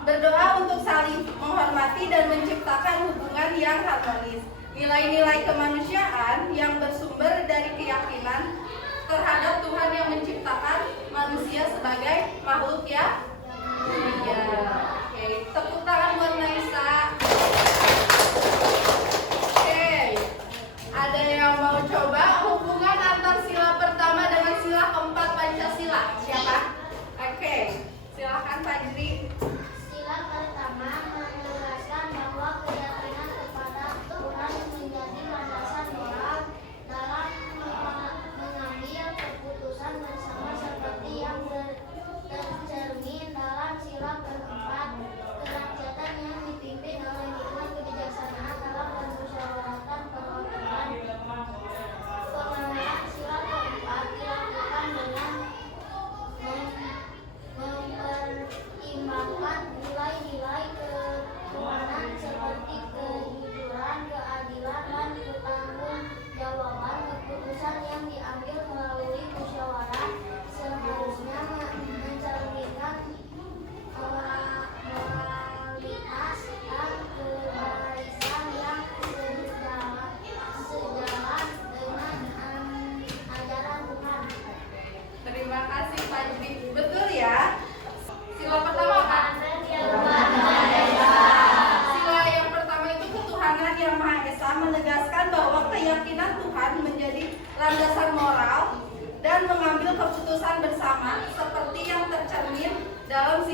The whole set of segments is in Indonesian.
Berdoa untuk saling menghormati dan menciptakan hubungan yang harmonis. Nilai-nilai kemanusiaan yang bersumber dari keyakinan terhadap Tuhan yang menciptakan manusia sebagai makhluk ya mulia. Oke, tepuk tangan buat Naisa. Oke, ada yang mau coba hubungan antar sila pertama dengan sila keempat Pancasila? Siapa? Oke, silakan Fajri. Sila pertama menegaskan bahwa keyakinan kepada Tuhan menjadi landasan moral dalam mengambil keputusan bersama seperti yang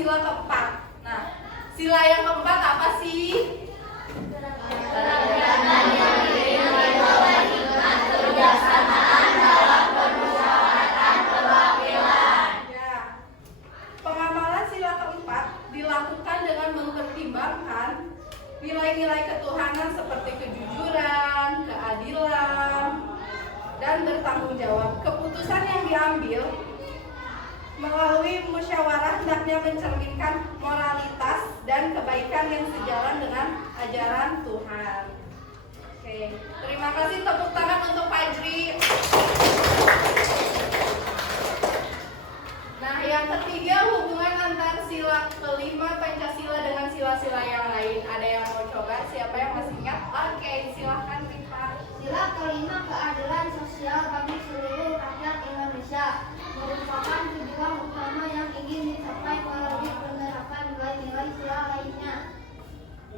sila keempat. Nah, sila yang keempat apa sih? Ya. Pengamalan sila keempat dilakukan dengan mempertimbangkan nilai-nilai ketuhanan seperti kejujuran, keadilan, dan bertanggung jawab. Keputusan yang diambil melalui musyawarah hendaknya mencerminkan moralitas dan kebaikan yang sejalan dengan ajaran Tuhan. Oke, terima kasih, tepuk tangan untuk Fajri. Nah, yang ketiga, hubungan antar sila kelima Pancasila dengan sila-sila yang lain. Ada yang mau coba? Siapa yang masih ingat? Oke, silahkan Rifa. Sila kelima, keadilan sosial bagi seluruh rakyat Indonesia, merupakan tujuan utama yang ingin dicapai melalui penerapan nilai-nilai sila lainnya.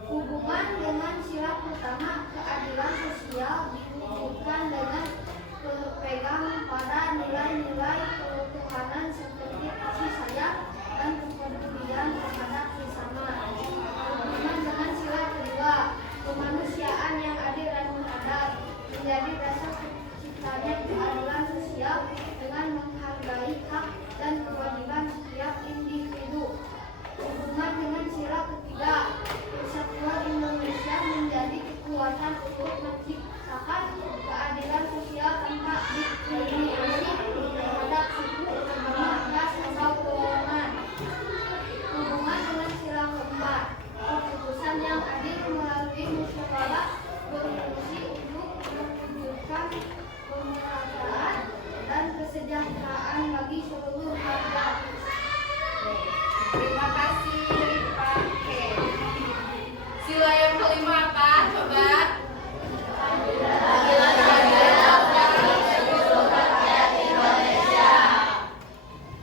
Hubungan dengan sila pertama, keadilan sosial, diwujudkan dengan berpegang pada nilai-nilai ketuhanan seperti kasih sayang dan kepedulian terhadap sesama. Hubungan dengan sila kedua, kemanusiaan yang adil dan beradab, menjadi dasar terciptanya keadilan sosial dengan menghargai hak dan kewajiban setiap individu. Hubungan dengan sila ketiga, persatuan Indonesia menjadi kekuatan untuk menciptakan keadilan sosial tanpa diskriminasi terhadap suku, agama, ras, atau golongan. Hubungan dengan sila keempat, keputusan yang adil melalui musyawarah berfungsi untuk mewujudkan pemerataan dan kesejahteraan bagi seluruh rakyat. Terima kasih, Rifa. Oke. Sila yang kelima apa? Coba.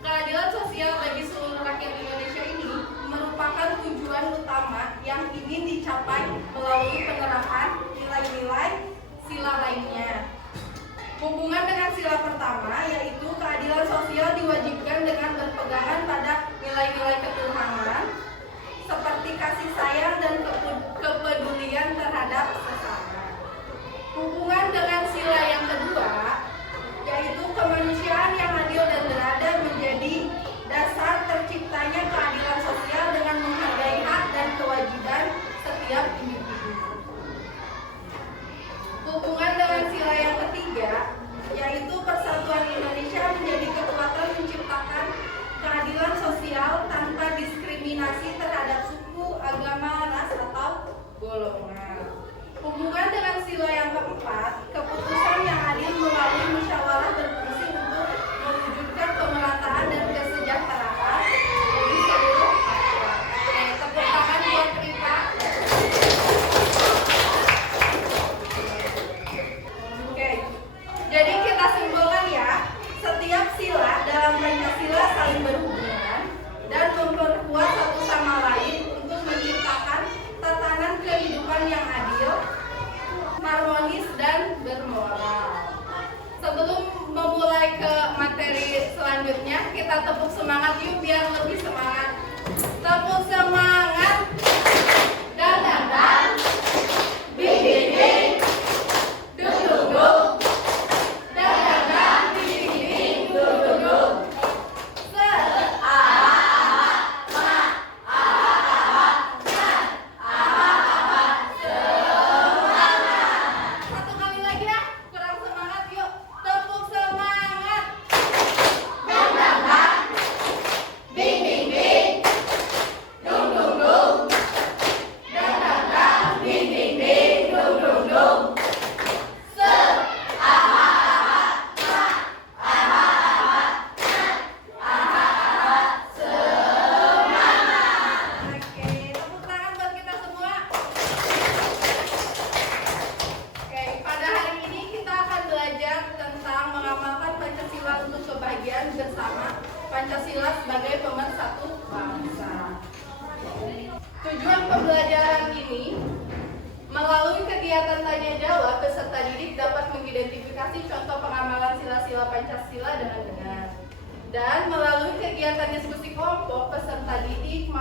Keadilan sosial bagi seluruh rakyat Indonesia ini merupakan tujuan utama yang ingin dicapai melalui penerapan nilai-nilai sila lainnya. Hubungan dengan sila pertama, yaitu keadilan sosial, diwajibkan dengan berpegangan pada nilai-nilai ketuhanan.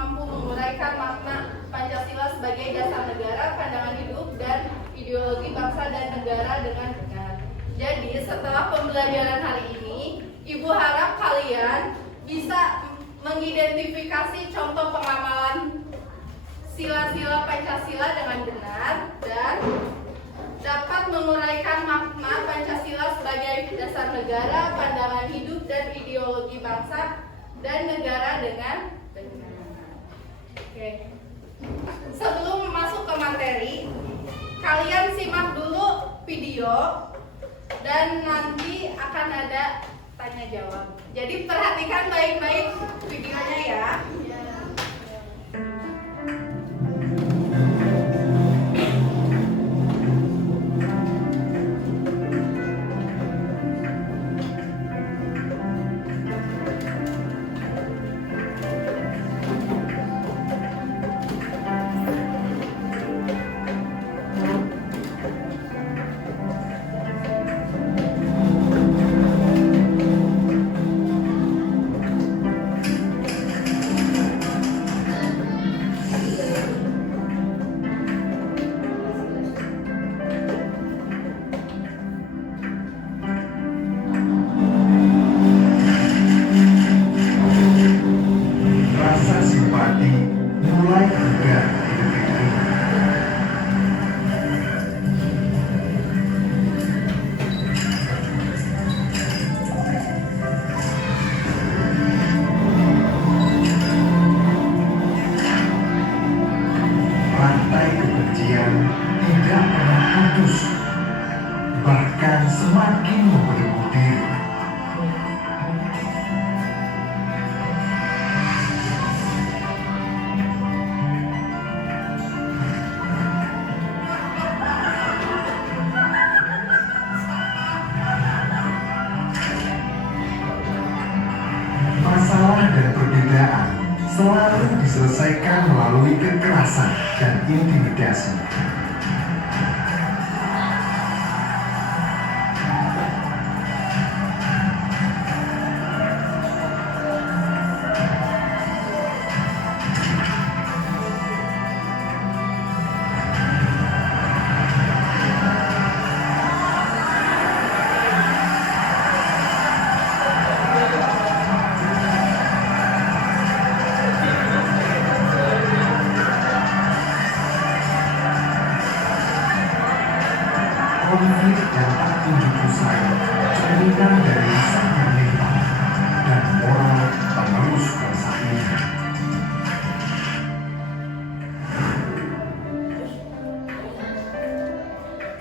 mampu menguraikan makna Pancasila sebagai dasar negara, pandangan hidup, dan ideologi bangsa dan negara dengan benar. Jadi setelah pembelajaran hari ini, Ibu harap kalian bisa mengidentifikasi contoh pengamalan sila-sila Pancasila dengan benar dan dapat menguraikan makna Pancasila sebagai dasar negara, pandangan hidup, dan ideologi bangsa dan negara dengan benar. Oke. Sebelum masuk ke materi, kalian simak dulu video dan nanti akan ada tanya jawab. Jadi perhatikan baik-baik videonya ya. Rasa simpati mulai ada di detik ini. Rantai kebencian tidak pernah putus, bahkan semakin membelenggu diri. Masalah dan perbedaan selalu diselesaikan melalui kekerasan dan intimidasi. Konflik yang tak kunjung usai, cerminan dari rasa mental dan moral penerus bangsa ini.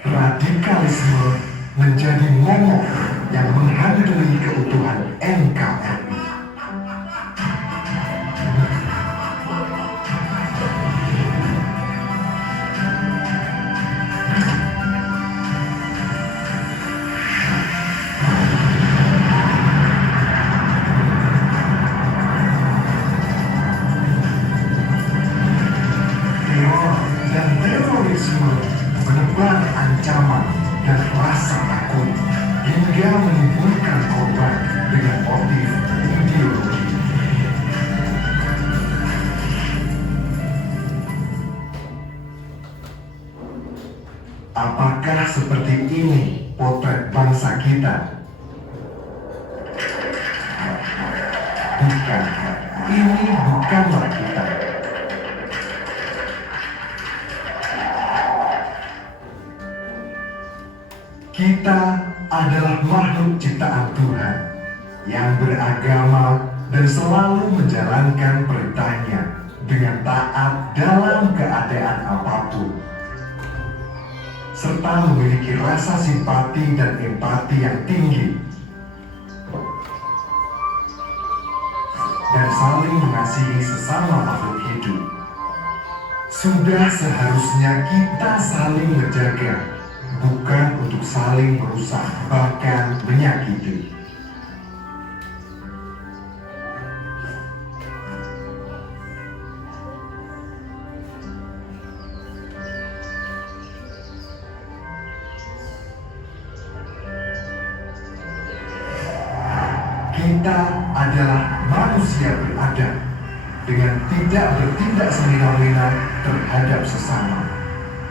Radikalisme menjadi momok yang menghantui keutuhan NKRI. Teror dan terorisme menebar ancaman dan rasa takut hingga menimbulkan korban dengan motif ideologi. Apakah seperti ini potret bangsa kita? Bukan, ini bukanlah kita. Kita adalah makhluk ciptaan Tuhan yang beragama dan selalu menjalankan perintahnya dengan taat dalam keadaan apapun, serta memiliki rasa simpati dan empati yang tinggi, dan saling mengasihi sesama makhluk hidup. Sudah seharusnya kita saling menjaga, bukan untuk saling merusak, bahkan menyakiti. Kita adalah manusia beradab dengan tidak bertindak semena-mena terhadap sesama.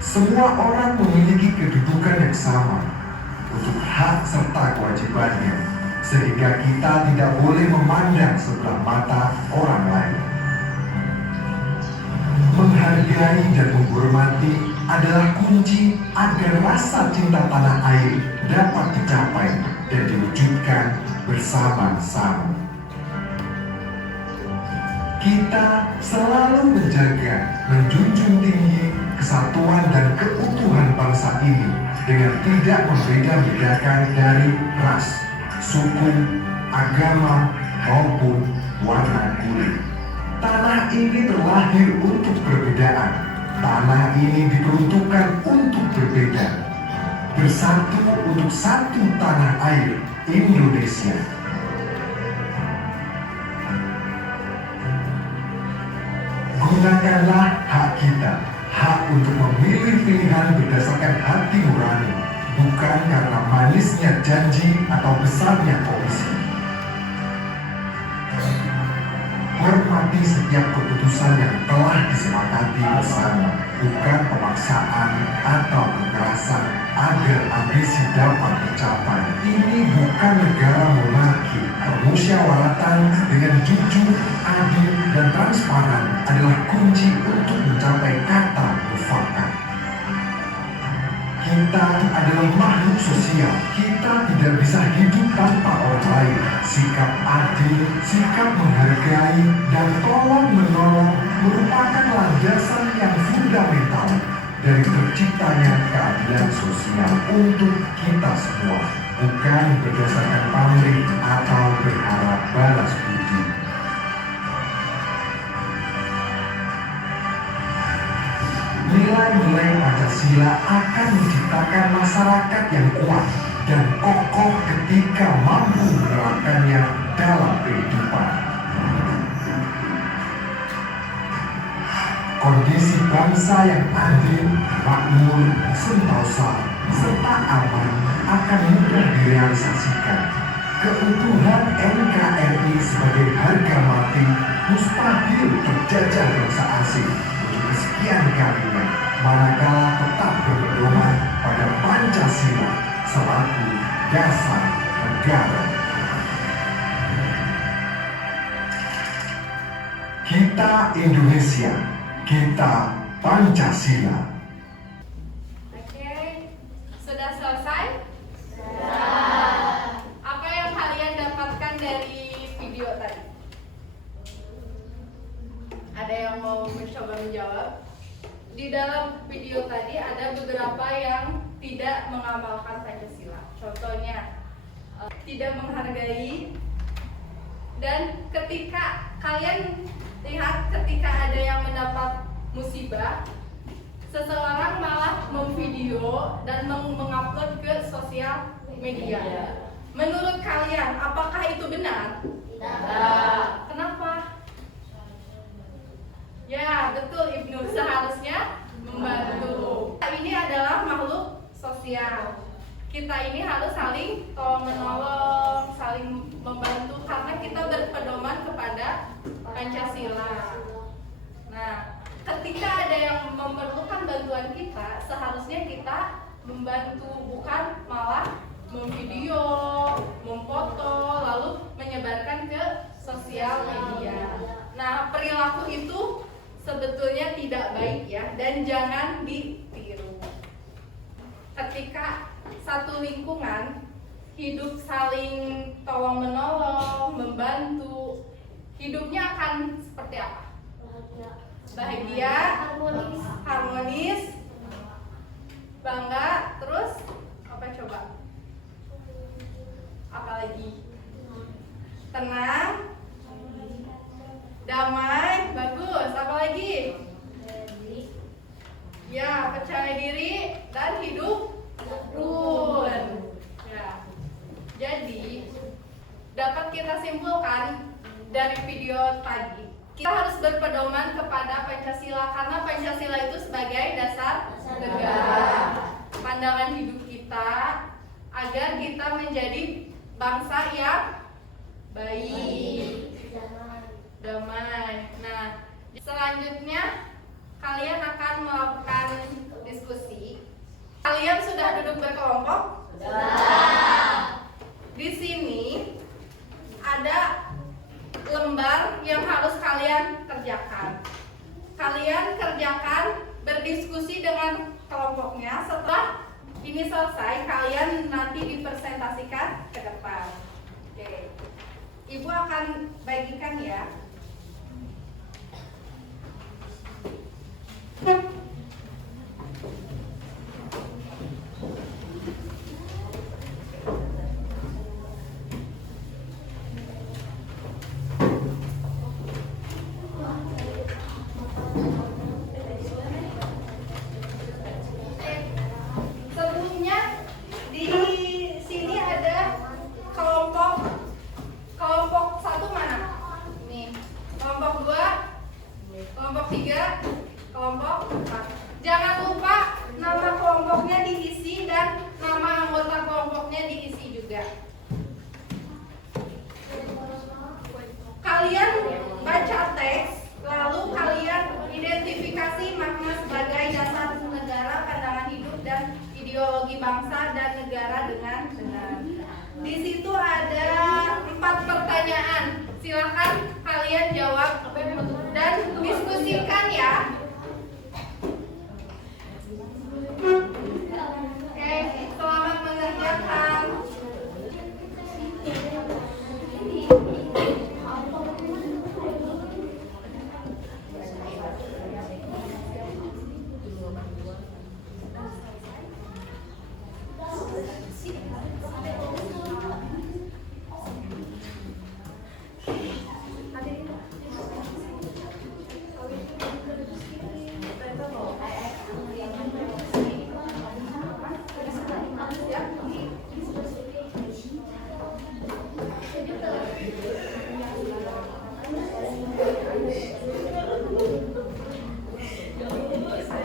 Semua orang memiliki kedudukan yang sama untuk hak serta kewajibannya, sehingga kita tidak boleh memandang sebelah mata orang lain. Menghargai dan menghormati adalah kunci agar rasa cinta tanah air dapat dicapai dan diwujudkan bersama-sama. Kita selalu menjaga, menjunjung tinggi kesatuan dan keutuhan bangsa ini dengan tidak membeda-bedakan dari ras, suku, agama, maupun warna kulit. Tanah ini terlahir untuk perbedaan. Tanah ini diperuntukkan untuk berbeda. Bersatu untuk satu tanah air Indonesia. Gunakanlah hak kita, hak untuk memilih pilihan berdasarkan hati nurani, bukan karena manisnya janji atau besarnya komisi. Hormati setiap keputusan yang telah disepakati bersama, bukan pemaksaan atau kekerasan agar ambisi dapat tercapai. Ini bukan negara monarki. Permusyawaratan dengan jujur, adil, dan transparan adalah kunci untuk mencapai kata mufakat. Kita adalah makhluk sosial. Kita tidak bisa hidup tanpa orang lain. Sikap adil, sikap menghargai, dan tolong-menolong merupakan landasan yang fundamental dari terciptanya keadilan sosial untuk kita semua, bukan berdasarkan pamrih atau berharap balas budi. Nilai-nilai Pancasila akan menciptakan masyarakat yang kuat dan kokoh ketika mampu menerapkannya dalam kehidupan. Kondisi bangsa yang adil, makmur, sentosa, serta aman akan mudah direalisasikan. Keutuhan NKRI sebagai harga mati mustahil terjajah bangsa asing untuk kesekian kalinya, manakala tetap berpedoman pada Pancasila selaku dasar negara. Kita Indonesia, kita Pancasila. Oke, sudah selesai? Apa yang kalian dapatkan dari video tadi? Ada yang mau mencoba menjawab? Di dalam video tadi ada beberapa yang tidak mengamalkan Pancasila. Contohnya, tidak menghargai. Dan ketika kalian lihat, ketika ada yang mendapat musibah, seseorang malah memvideo dan mengupload ke sosial media. Menurut kalian, apakah itu benar? Tidak. Kenapa? Ya, betul Ibnu, seharusnya membantu. Kita ini adalah makhluk sosial. Kita ini harus saling tolong-menolong, saling membantu karena kita berpedoman kepada Pancasila. Nah, ketika ada yang memerlukan bantuan kita, seharusnya kita membantu, bukan malah memvideo, memfoto, lalu menyebarkan ke sosial media. Nah, perilaku itu sebetulnya tidak baik ya, dan jangan ditiru. Ketika satu lingkungan hidup saling tolong-menolong, membantu, hidupnya akan seperti apa? Bahagia, harmonis, bangga, terus apa coba? Apalagi? Tenang, damai, bagus. Apalagi? Ya, percaya diri dan hidup rukun. Ya. Jadi dapat kita simpulkan dari video tadi, kita harus berpedoman kepada Pancasila karena Pancasila itu sebagai dasar negara. Pandangan hidup kita agar kita menjadi bangsa yang baik, damai. Nah, selanjutnya kalian akan melakukan diskusi. Kalian sudah duduk berkelompok? Sudah. Di sini ada lembar yang harus kalian kerjakan. Kalian kerjakan berdiskusi dengan kelompoknya. Setelah ini selesai, kalian nanti dipresentasikan ke depan. Oke. Ibu akan bagikan ya. Sebelumnya di sini ada kelompok satu mana? Nih, kelompok 2, kelompok 3, kelompok 4. Jangan lupa nama kelompoknya diisi dan nama anggota kelompoknya diisi juga. Kalian baca teks, lalu kalian identifikasi makna sebagai dasar negara, pandangan hidup, dan ideologi bangsa dan negara dengan benar. Di situ ada 4 pertanyaan. Silakan kalian jawab dan diskusikan ya. Oke, selamat mengerjakan.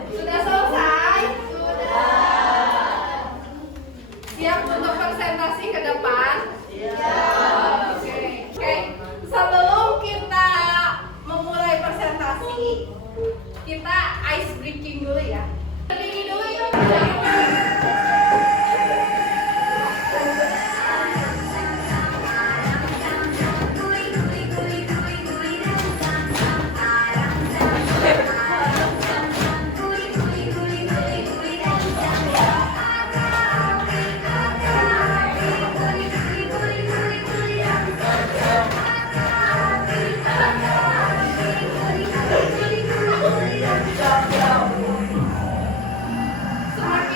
Sudah selesai? Sudah. Siap untuk presentasi ke depan? Siap. Oke. Sebelum kita memulai presentasi, kita ice breaking dulu ya. Berdiri dulu yuk. Semakin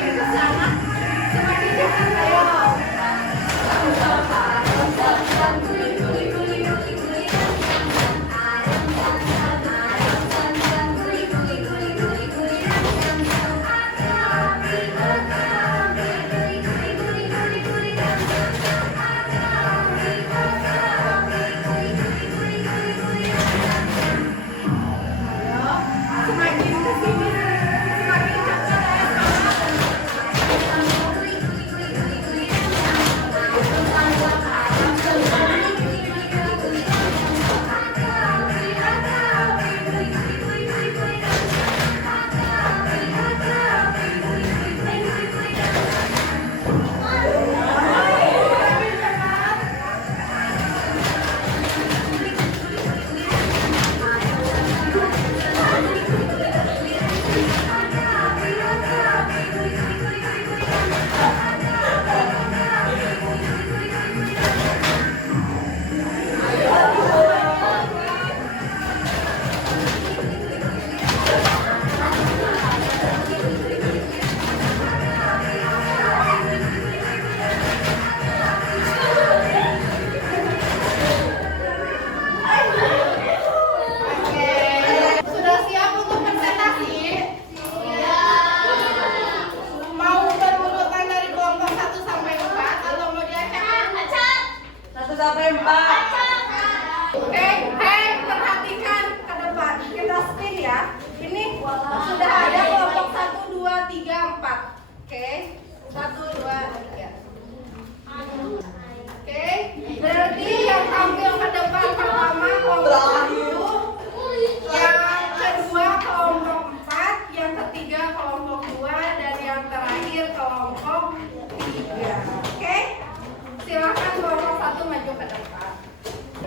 ke depan.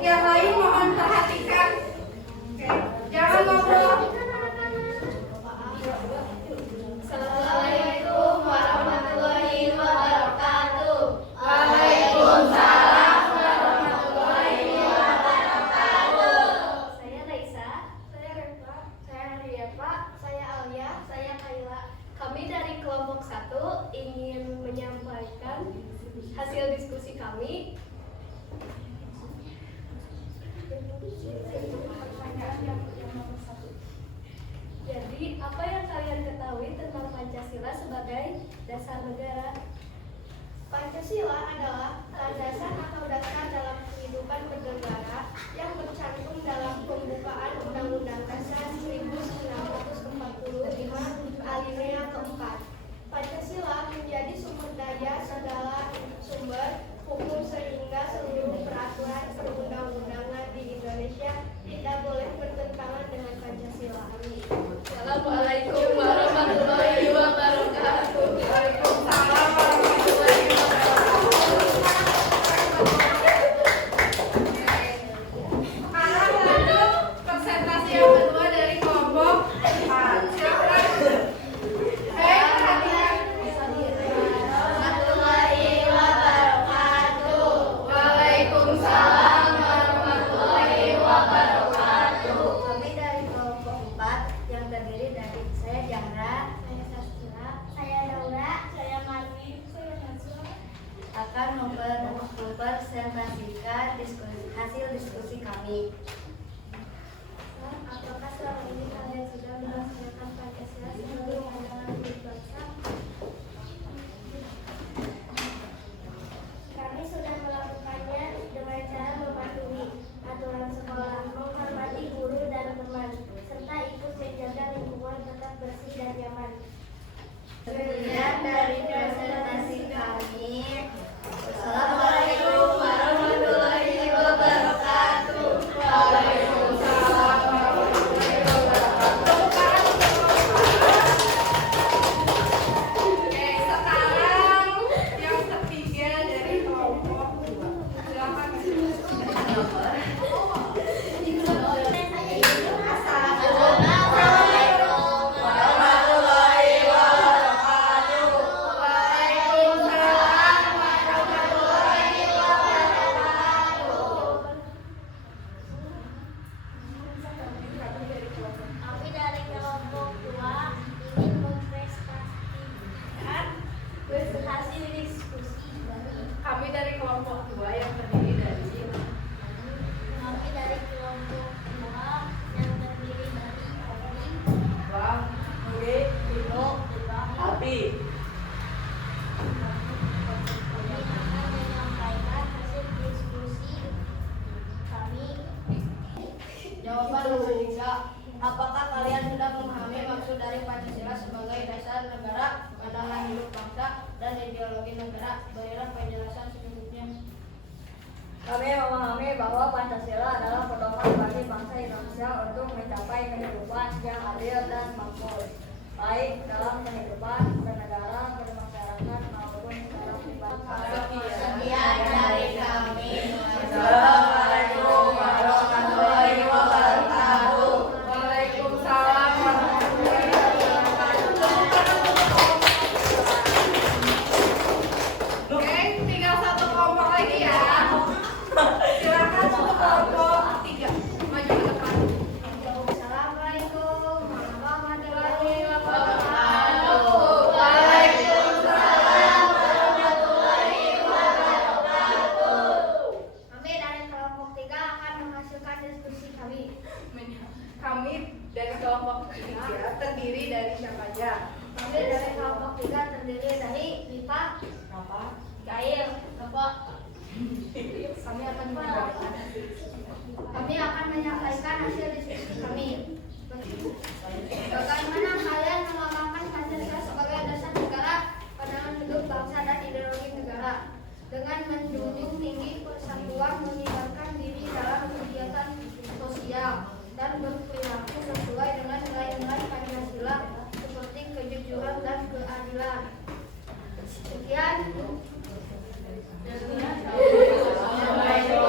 Yang lain mohon perhatikan. Oke, jangan ngobrol. Assalamualaikum warahmatullahi wabarakatuh. Waalaikumsalam warahmatullahi wabarakatuh. Saya Raisa. Saya Reva. Saya Rieva. Saya Alia. Saya Kaila. Kami dari kelompok 1 ingin menyampaikan hasil diskusi kami. Jadi, apa yang kalian ketahui tentang Pancasila sebagai dasar negara? Pancasila adalah landasan atau dasar dalam kehidupan bernegara yang tercantum dalam pembukaan Undang-Undang Dasar 1945 alinea keempat. Pancasila menjadi sumber daya segala sumber hukum sehingga seluruh peraturan perundang-undangan di Indonesia tidak boleh bertentangan dengan Pancasila. Assalamualaikum warahmatullahi wabarakatuh. Waalaikumsalam warahmatullahi wabarakatuh. Sekarang lanjut presentasi yang kedua dari kelompok 4. Silakan. Perhatikan. Warahmatullahi wabarakatuh. Waalaikumsalam warahmatullahi wabarakatuh. Kami dari kelompok 4 yang terdiri dari saya Jahra, saya Sastra, saya Daura, saya Marni, saya Nazwa akan mempresentasikan hasil diskusi kami. Apakah selama ini kalian sudah melaksanakan Pancasila sebagai pandangan hidup bangsa? Kami sudah melakukannya dengan cara mematuhi aturan sekolah, menghormati guru dan teman, serta ikut menjaga lingkungan tetap bersih dan nyaman. Sekian dari presentasi kami. Assalamualaikum warahmatullahi wabarakatuh. Waalaikumsalam warahmatullahi wabarakatuh. Oke, sekarang yang ketiga dari kelompok 2. Silakan. Assalamualaikum warahmatullahi wabarakatuh. Waalaikumsalam warahmatullahi wabarakatuh. Kami dari kelompok 2 ingin mempresentasikan hasil diskusi. Kami dari kelompok 2 yang terdiri dari Kami dari kelompok 2 yang terdiri dari Bang, Nuri, Dino, Abi. Kami akan menyampaikan hasil diskusi kami. Jawaban nomor 3. Apakah kalian sudah memahami maksud dari Pancasila sebagai dasar negara, pandangan hidup bangsa, dan ideologi negara? Berilah penjelasan selanjutnya. Kami memahami bahwa Pancasila adalah pedoman bagi bangsa Indonesia untuk mencapai kehidupan yang adil dan makmur, baik dalam kehidupan bernegara, bermasyarakat, maupun secara pribadi. Sekian dari kami. Assalamualaikum warahmatullahi wabarakatuh. Waalaikumsalam warahmatullahi wabarakatuh. Oke, tinggal satu kelompok lagi ya. Silakan untuk kelompok 3 maju ke depan. Assalamualaikum warahmatullahi Wabarakatuh. wabarakatuh. Waalaikumsalam. Kami dari kelompok 3 akan menghasilkan diskusi kami. Kami dari kelompok 3 terdiri dari siapa aja? Kami dari kelompok 3 terdiri dari Dipa, Gail, Bapak. Kami akan menyampaikan hasil diskusi kami. Bagaimana kalian mengamalkan Pancasila sebagai dasar negara, pandangan hidup bangsa dan ideologi negara dengan menjunjung tinggi persatuan, melibatkan diri dalam kegiatan sosial dan berperilaku sesuai dengan nilai-nilai Pancasila seperti kejujuran dan keadilan. Sekian. Assalamualaikum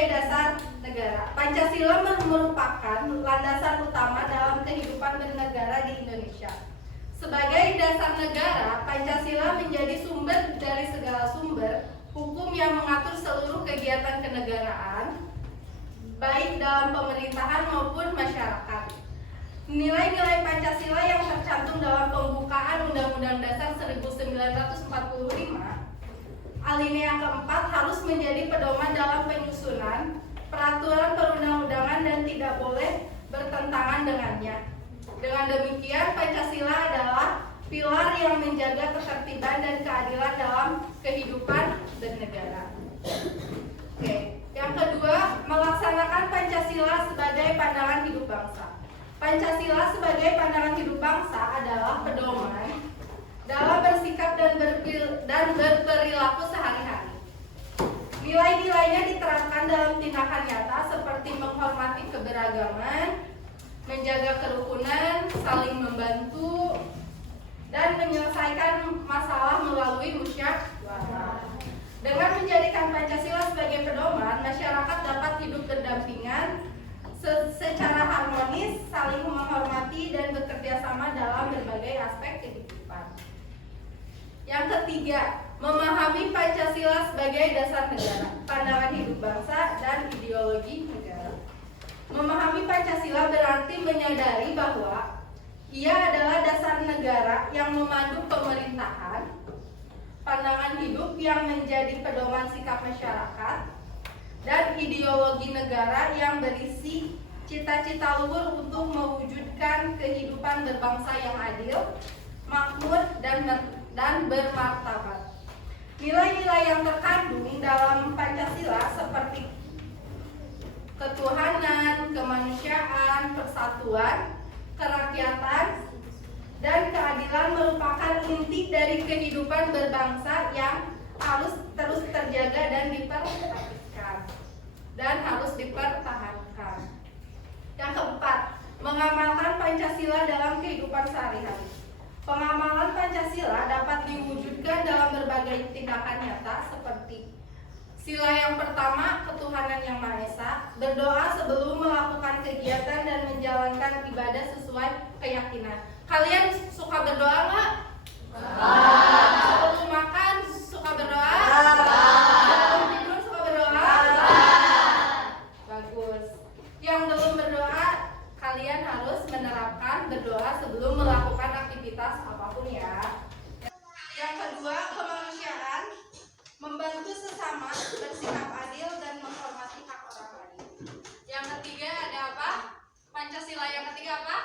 sebagai dasar negara. Pancasila merupakan landasan utama dalam kehidupan bernegara di Indonesia. Sebagai dasar negara, Pancasila menjadi sumber dari segala sumber hukum yang mengatur seluruh kegiatan kenegaraan, baik dalam pemerintahan maupun masyarakat. Nilai-nilai Pancasila yang tercantum dalam pembukaan Undang-Undang Dasar 1945 alinea keempat harus menjadi pedoman dalam penyusunan peraturan perundang-undangan dan tidak boleh bertentangan dengannya. Dengan demikian, Pancasila adalah pilar yang menjaga ketertiban dan keadilan dalam kehidupan bernegara. Oke, yang kedua, melaksanakan Pancasila sebagai pandangan hidup bangsa. Pancasila sebagai pandangan hidup bangsa adalah pedoman dalam bersikap dan berperilaku sehari-hari. Nilai-nilainya diterapkan dalam tindakan nyata seperti menghormati keberagaman, menjaga kerukunan, saling membantu, dan menyelesaikan masalah melalui musyawarah. Dengan menjadikan Pancasila sebagai pedoman, masyarakat dapat hidup berdampingan secara harmonis, saling menghormati, dan bekerja sama dalam berbagai aspek kehidupan. Yang ketiga, memahami Pancasila sebagai dasar negara, pandangan hidup bangsa, dan ideologi negara. Memahami Pancasila berarti menyadari bahwa ia adalah dasar negara yang memandu pemerintahan, pandangan hidup yang menjadi pedoman sikap masyarakat, dan ideologi negara yang berisi cita-cita luhur untuk mewujudkan kehidupan berbangsa yang adil, makmur, dan bermartabat. Nilai-nilai yang terkandung dalam Pancasila seperti ketuhanan, kemanusiaan, persatuan, kerakyatan, dan keadilan merupakan inti dari kehidupan berbangsa yang harus terus terjaga dan dipertahankan. Yang keempat, mengamalkan Pancasila dalam kehidupan sehari-hari. Pengamalan Pancasila dapat diwujudkan dalam berbagai tindakan nyata seperti sila yang pertama, ketuhanan yang Maha Esa, berdoa sebelum melakukan kegiatan dan menjalankan ibadah sesuai keyakinan. Kalian suka berdoa nggak? Sebelum makan suka berdoa? Sebelum tidur suka berdoa? Bagus. Yang belum berdoa, kalian harus menerapkan berdoa sebelum melakukan aktivitas apapun ya. Yang kedua, kemanusiaan, membantu sesama, bersikap adil, dan menghormati hak orang lain. Yang ketiga ada apa? Pancasila yang ketiga apa?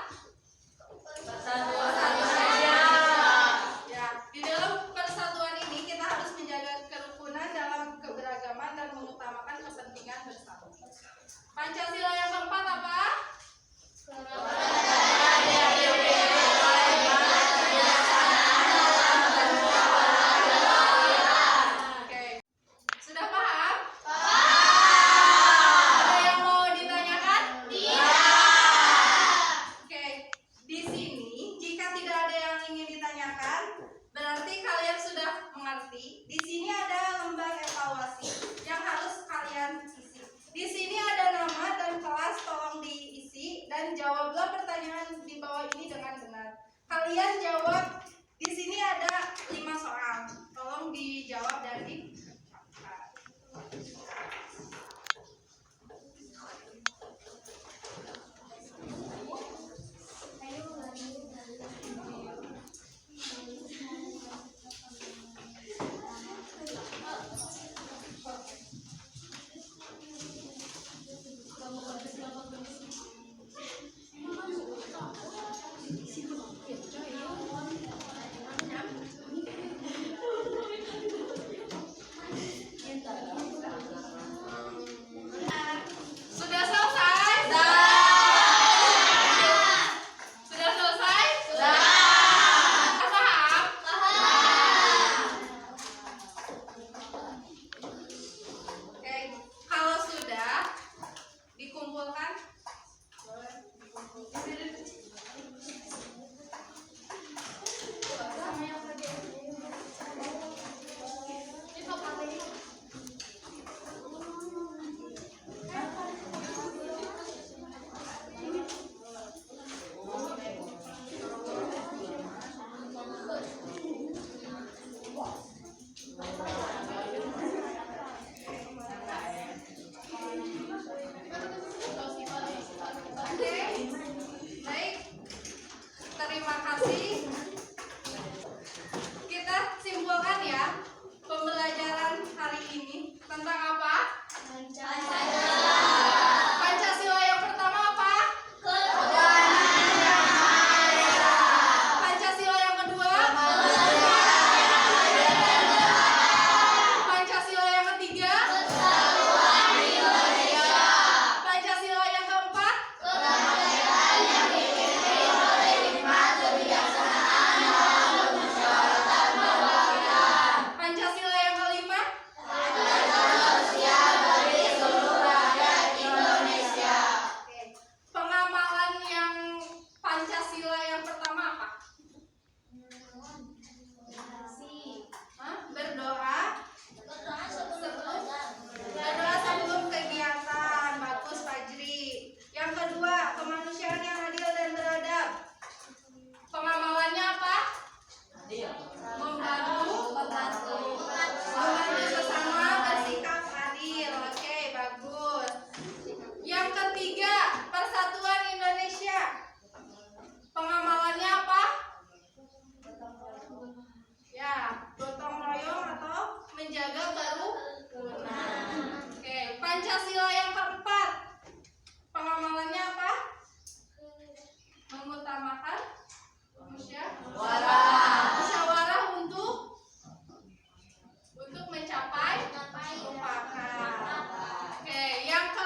Persatuan. Ya, di dalam persatuan ini kita harus menjaga kerukunan dalam keberagaman dan mengutamakan kepentingan bersama. Pancasila yang keempat apa? Sudah paham? Ada yang mau ditanyakan? Oke, di sini jika tidak ada yang ingin ditanyakan, berarti kalian sudah mengerti. Di sini ada lembar evaluasi yang harus kalian isi. Di sini ada nama dan kelas, tolong diisi dan jawablah pertanyaan di bawah ini dengan benar. Kalian jawab. Di sini ada 5 soal. Tolong dijawab dan diucapkan.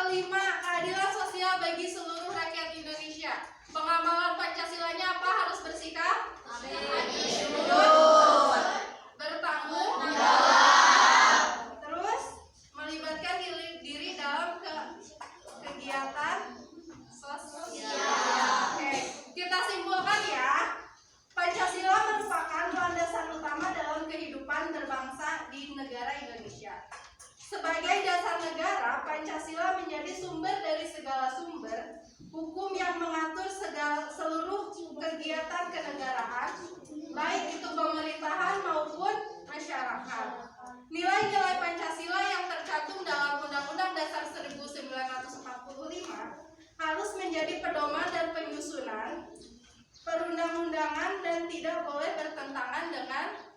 kelima, keadilan sosial bagi seluruh rakyat Indonesia. Pengamalan Pancasilanya apa? Harus bersikap adil, bertanggung jawab, terus melibatkan diri dalam kegiatan sosial. Oke, kita simpulkan ya. Pancasila merupakan landasan utama dalam kehidupan berbangsa di negara Indonesia. Sebagai dasar negara, Pancasila menjadi sumber dari segala sumber hukum yang mengatur seluruh kegiatan kenegaraan, baik itu pemerintahan maupun masyarakat. Nilai-nilai Pancasila yang tercantum dalam Undang-Undang Dasar 1945 harus menjadi pedoman dan penyusunan perundang-undangan dan tidak boleh bertentangan dengan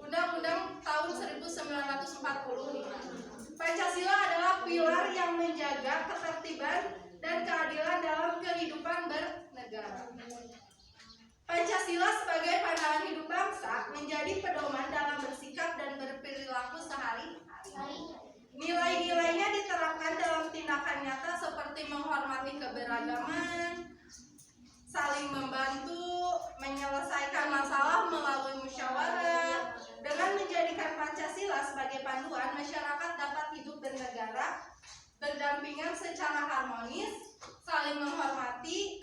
Undang-Undang tahun 1945. Pancasila adalah pilar yang menjaga ketertiban dan keadilan dalam kehidupan bernegara. Pancasila sebagai pandangan hidup bangsa menjadi pedoman dalam bersikap dan berperilaku sehari-hari. Nilai-nilainya diterapkan dalam tindakan nyata seperti menghormati keberagaman, saling membantu, menyelesaikan masalah melalui musyawarah. Dengan menjadikan Pancasila sebagai panduan, masyarakat dapat hidup bernegara berdampingan secara harmonis, saling menghormati,